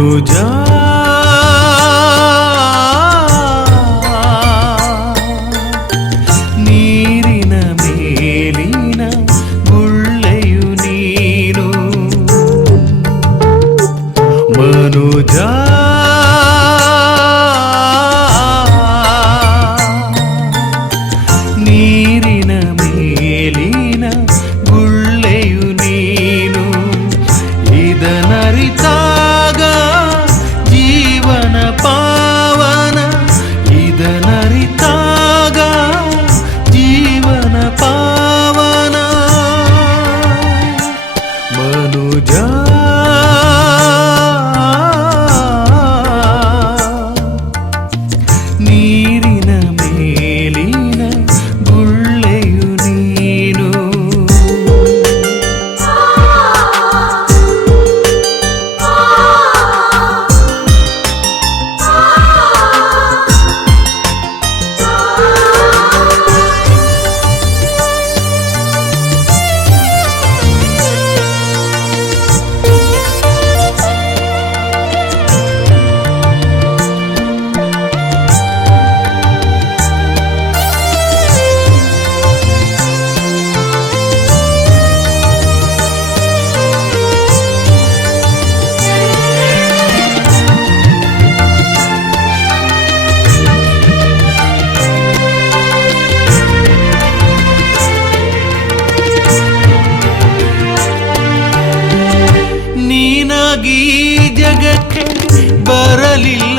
రోజా నీరిన మేలిన గుళ్ళయు నీను. మనుజా. பரலில்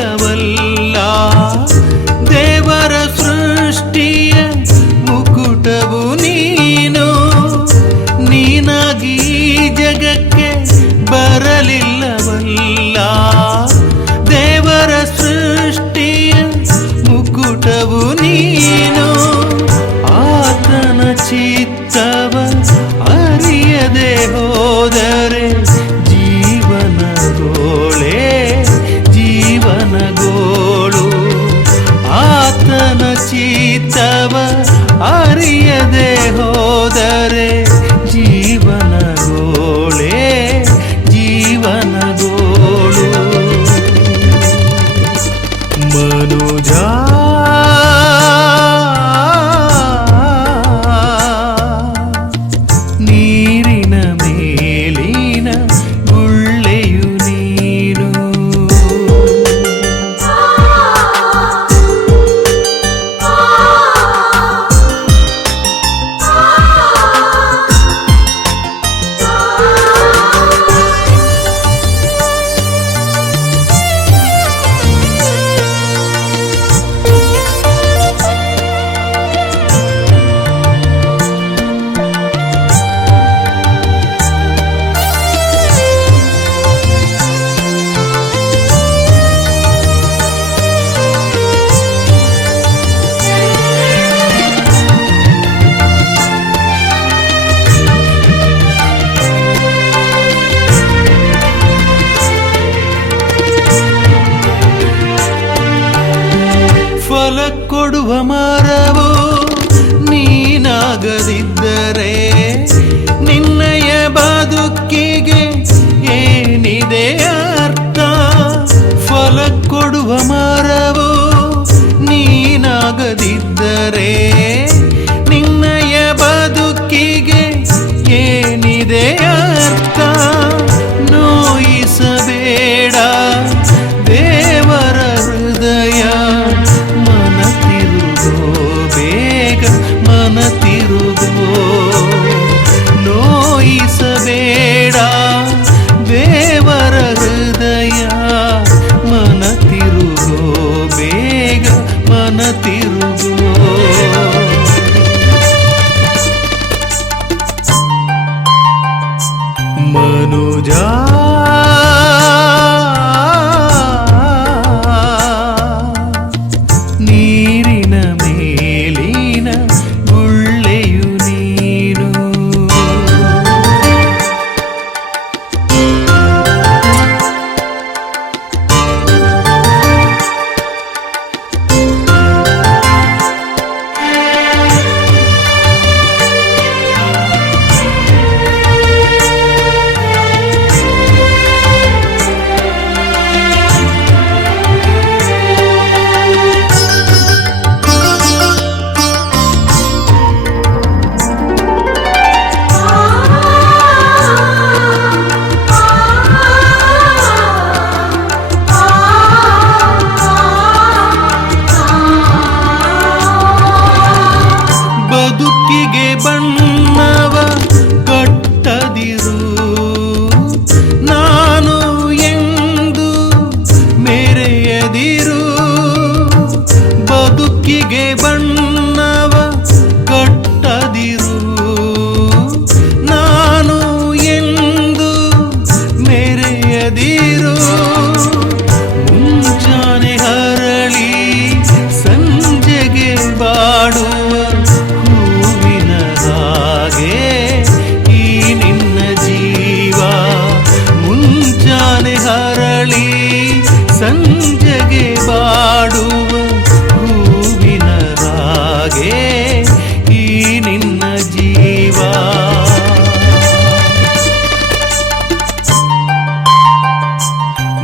கொடுவ மாறவோ?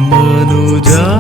મનુજા